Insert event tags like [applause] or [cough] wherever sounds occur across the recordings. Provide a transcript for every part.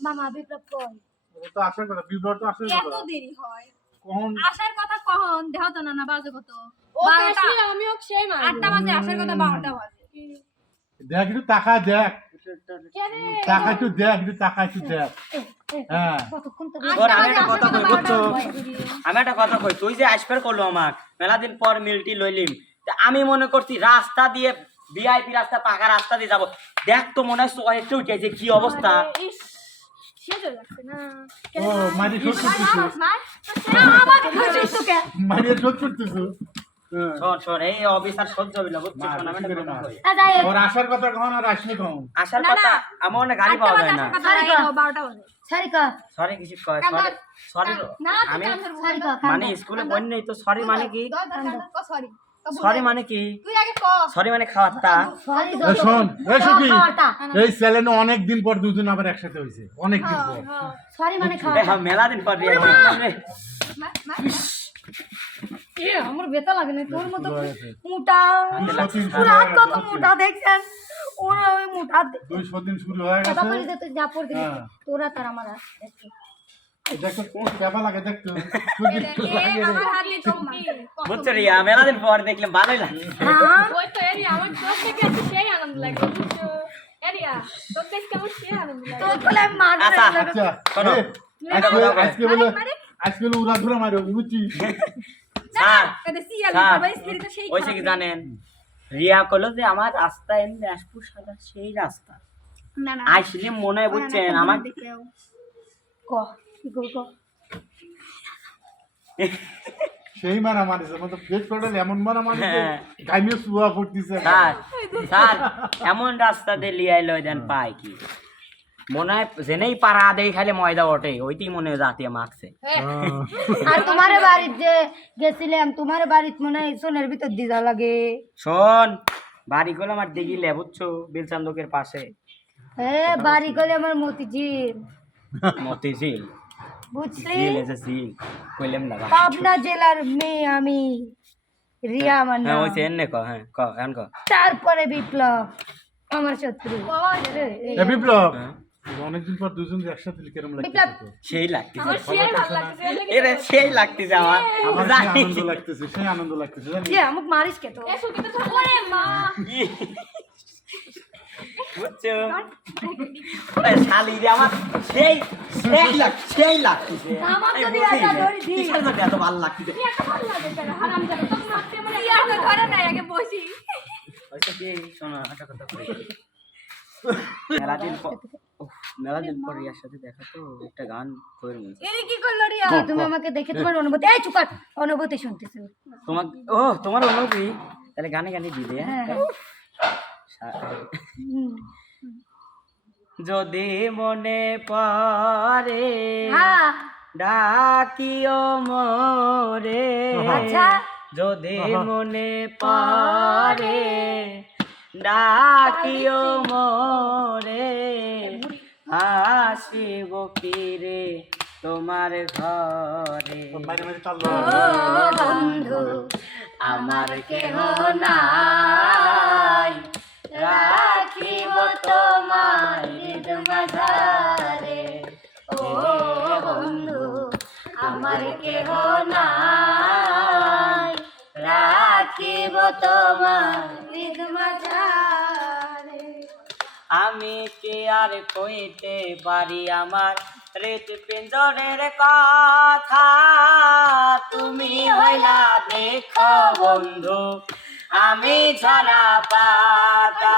মামা বিপ্লব কই? তো আসার কথা বিপ্লব তো আসার এত দেরি হয়। কখন? আসার কথা কখন? দেহ তো না না বাজে কত? ও আমিও সেই মারবো আটটা বাজে আসার কথা বারোটা বাজে। দেখ একটু টাকা দেখ। টাকা একটু দেখ একটু টাকা একটু দেখ। হ্যাঁ। আমি একটা কথা কই বুঝছ? কথা। আমি একটা কথা তুই যে আসবার করল আমাক মেলা দিন পর মিলটি লইলিম তা আমি মনে করছি রাস্তা দিয়ে ভিআইপি রাস্তা পাকা রাস্তা দিয়ে যাব। দেখ তো মনে হয় উঠেছে কি অবস্থা? ও মারি শোধ করতেছো মার, শোধ করতেছো। শোন শোন এই অফিসার সহ্য হইল বুঝছ আমি বেশি একটা করে কথা মার। কই? আ যাই ওর আসার কথা কখন আর আসলে কখন আসার কথা আমার অনেক গাড়ি পাওয়া যায় না। সরি কিছু কয় সরি সরি। আমি মানে স্কুলে বই নেই তো সরি মানে কি? ধর, সরি মানে কি? তুই আগে ক। সরি মানে খাওয়ার তা এই শোন এই সুখী এই চ্যানেলে অনেক দিন পর দুজন আবার একসাথে হয়েছে। অনেক দিন পর। সরি মানে এ, হ্যাঁ, মেলা দিন পর এ আমার বেতা লাগে না তোর মতো মোটা। পুরো হয়ে কত মোটা দেখছেন? ওরা ওই মোটা দুই সদিন শুরু হয়ে কথা গেছে। বলি যে তুই যা পড় দিবি হ্যাঁ। তোরা তার আমার পর দেখলে ভালোই লাগে হ্যাঁ আচ্ছা। আচ্ছা আজকে উড়া মারো বুঝছি ওইসে কি জানেন? রিয়া কলো যে আমার রাস্তা এমনি দাসপুর সাদা সেই রাস্তা। না, না। আসলে মনে হয় বুঝছেন আমার দেখলেও। ক কি করব সেই মারা মারিছে মানে এমন মারা মারিছে হ্যাঁ। সুয়া পড়তিছে স্যার স্যার এমন রাস্তা দিয়ে লিয়াই লই দেন পায় কি? মনে হয় জেনেই পাড়া দেই খাইলে ময়দা ওঠে ওইটাই মনে হয় জাতীয় মাখছে। হ্যাঁ। আর তোমার বাড়ির যে গেছিলাম তোমার বাড়ির মনে হয় সোনের ভিতর দিদা লাগে। শোন বাড়ি গুলো আমার দিঘিলে বুঝছ? বিলচান্দকের পাশে। এ বাড়ি গলে আমার মতিঝিল। মতিঝিল? বুঝলি না। পাবনা জেলার মেয়ে আমি রিয়া আমার নাম। ওইসে এনে ক হ্যাঁ ক এখন ক তারপরে বিপ্লব আমার শত্রু। এ বিপ্লব! হ্যাঁ। অনেকদিন পর দুজন একসাথে কেরম লাগছে সেই লাগতেছে। সেই লাগছে এরে সেই লাগতেছে আমার। আমার আনন্দ লাগতেছে সেই আনন্দ লাগতেছে আমাকে মারিস কে তো মা! কি? বুঝছ ওরে শালি রে আমার সেই সেই লাগ সেই লাগতেছে আমার আমি যদি বুঝি একটা না। ধরি দিই। কিসের জন্য এত ভালো লাগতেছে কি একটা ভালো লাগে কেন হারাম যাবে তোকে মারতে মানে সিয়াল তো ধরে নাই, আগে বসি। ওইসব কি শোনো একটা কথা কই। [laughs] মেলা দিন মেলা দিন পর রিয়ার সাথে দেখা তো একটা গান করে মনে কি করল রিয়া? তুমি আমাকে দেখে তোমার অনুভূতি এই চুকার অনুভূতি শুনতেছো তোমার ও তোমার অনুভূতি তাহলে গানে গানে দিবে হ্যাঁ হ্যাঁ। যদি মনে পড়ে হ্যাঁ। ডাকিও মোরে। আচ্ছা। যদি মনে পড়ে ডাকিও মোরে। আসিব কিরে তোমার ঘরে। বন্ধু আমার কেহ নাই। রাখিব তোমার মাঝারে ও বন্ধু, আমার কেহ নাই। রাখিব তোমার মাঝারে আমি কি আর কইতে পারি আমার হৃদ পিঞ্জরের কথা? তুমি হইলা দেখো বন্ধু আমি ঝরা পাতা।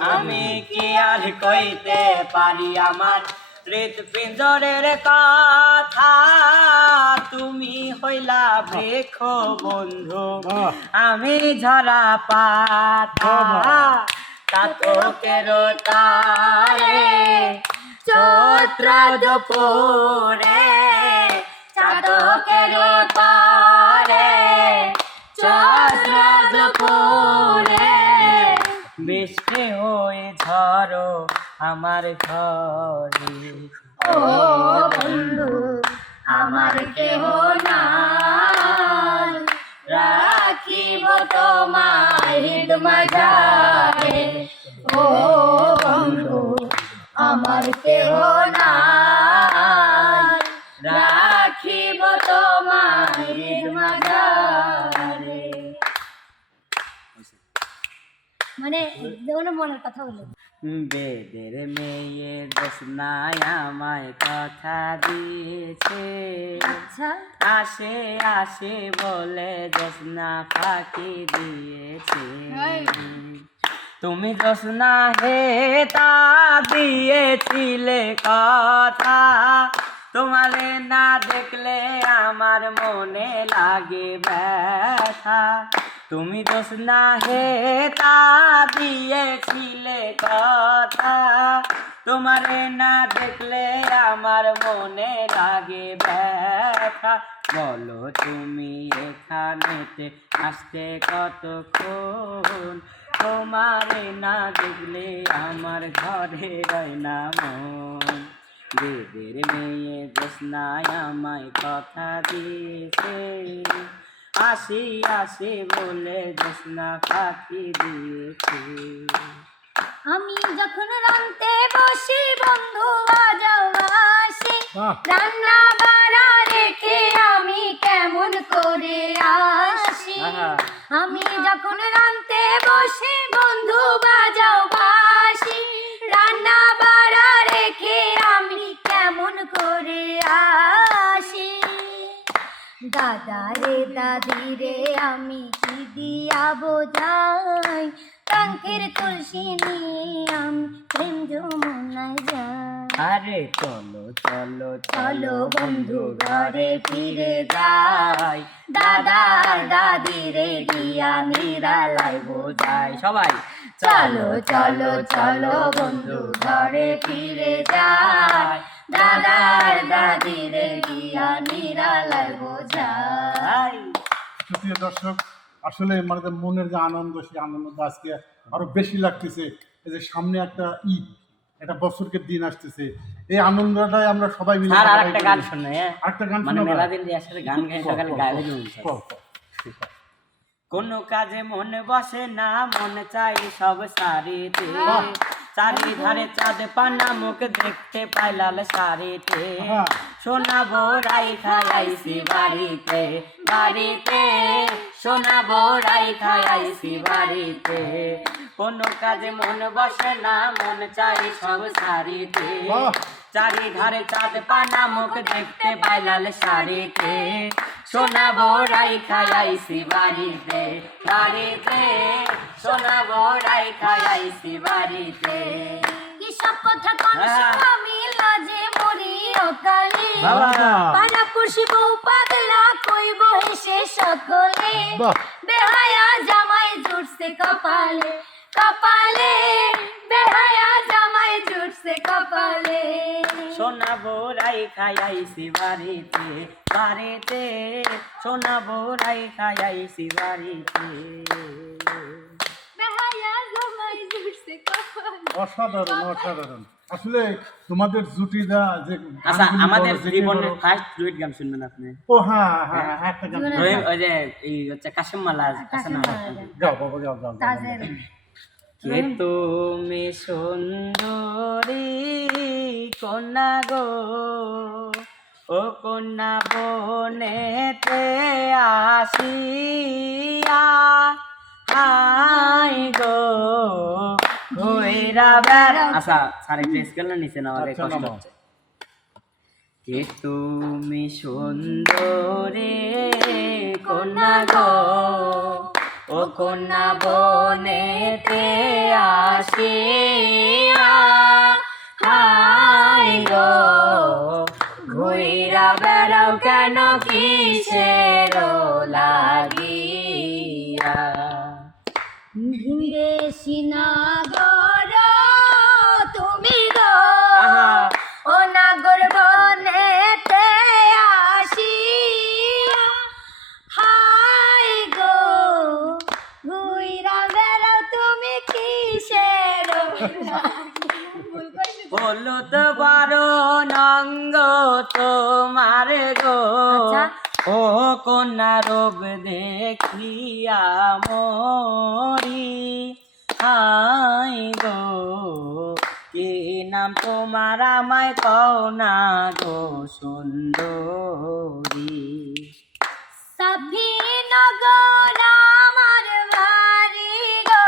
আমি কি আর কইতে পারি আমার হৃদ পিঞ্জরের কথা? তুমি হইলা দেখো বন্ধু। আমি ঝরা পাতা। তাতকের তারে? চৈত্র দুপুরে। চাতকের তারে? চৈত্র দুপুরে বৃষ্টি হয়ে ঝড়ো আমার ঘরে। ও বন্ধু আমার কেহ না রাখিব তোমার হৃদ মাঝারে মানে যেমন মনের কথা বলে। বেদের মেয়ে জোসনায় আমায় কথা দিয়েছে। আচ্ছা। আসে আসে বলে জোসনা ফাঁকি দিয়েছে। তুমি জোসনা হে তা দিয়েছিলে কথা। তোমারে না দেখলে আমার মনে লাগে ব্যথা। তুমি জোসনা হে তা দিয়েছিলে কথা। তোমারে না দেখলে আমার মনে লাগে ব্যথা। বলো তুমি এখানেতে আসতে কতক্ষণ? তোমারে না দেখলে আমার ঘরে রয় না মন। বেদের মেয়ে জোসনায় আমায় কথা দিয়েছে। আসি আসি বলে জোসনা পাখি দিয়েছে আমি যখন রান্তে বসি বন্ধু বাজাও আসি। রান্না বাড়া রেখে আমি কেমন করে আসি? আমি যখন রান্তে বসি বন্ধু বাজাও বাসি রান্না বাড়া রেখে আমি কেমন করে আসি দাদা রে দাদি রে আমি কি দিয়া বোঝাই? টঙ্কের তুলসী নিয়ে আমি প্রেম যমুনায় যাই আরে চলো চলো চলো বন্ধু ঘরে ফিরে যাই। দাদার দাদি রে দিয়া নিরালাই বোঝাই। সবাই চলো চলো চলো বন্ধু ঘরে ফিরে যাই। দাদার দাদি রে দিয়া বোঝাই প্রিয় দর্শক আসলে মানে মনের যে আনন্দ সেই আনন্দটা আজকে আরও বেশি লাগতেছে। এই যে সামনে একটা ঈদ একটা বছরকে দিন আসতেছে। এই আনন্দটাই আমরা সবাই মিলে আর আরেকটা গান শুনে হ্যাঁ? আরেকটা গান মানে মেলা দিন দিয়ে আসলে গান গাই সকালে কও। কোনো কাজে মন বসে না মন চাই সব সারিতে। চারি ধারে চাঁদ পানা মুখ দেখতে পাই লাল শাড়িতে। সোনা বোরাই খাইছি বাড়িতে বাড়িতে। সোনা বোরাই খাইছি বাড়িতে। কোনো কাজে মন বসে না মন চাই সব সারিতে। বাহ। চারি ধারে চাঁদ পানা মুখ দেখতে পাই লাল শাড়িতে। সোনা বোরাই খাইছি বাড়িতে বাড়িতে। সোনা বোরাই খাইছি বাড়িতে কি সব কথা কোন হ্যাঁ। আমি লাজে মরি অকালে। পাড়া পুষি বউ পাগলা কইব হেসে সকলে। বেহায়া জামাই জুটছে কপালে কপালে। বেহায়া জামাই জুটছে কপালে। সোনা বোরাই খাইছি বাড়িতে বাড়িতে। সোনা বোরাই খাইছি বাড়িতে। অসাধারণ অসাধারণ। আসলে তোমাদের জুটিদা যে আচ্ছা আমাদের জীবনের ফার্স্ট ডুয়েট গান শুনবেন আপনি। ও হ্যাঁ হ্যাঁ হ্যাঁ, একটা গান ওই যে এই হচ্ছে কাশিম মালা আছে না গাও বাবা গাও গাও গাও, গাও তাজের কে তুমি সুন্দরী? কন্যা গো। ও কন্যা বনেতে আসিয়া হাই গো ঘুইরা বেড়া। আচ্ছা সারে প্রেস করলে নিচে নামারে আচ্ছা, কষ্ট হচ্ছে। কে তুমি সুন্দরী? কন্যা গো। কন্যা বনেতে আসিয়া ঘুইরা বেড়াও কেন কিসের লাগিয়া? সিনাগর তুমি হলো তো বারো নঙ্গ তোমার গো। আচ্ছা। ও কন্যা রূপ দেখিয়া মরি। আই গো কি নাম তোমার? আমায় কও না গো সুন্দরী। সভি নগর আমার ভারি গো।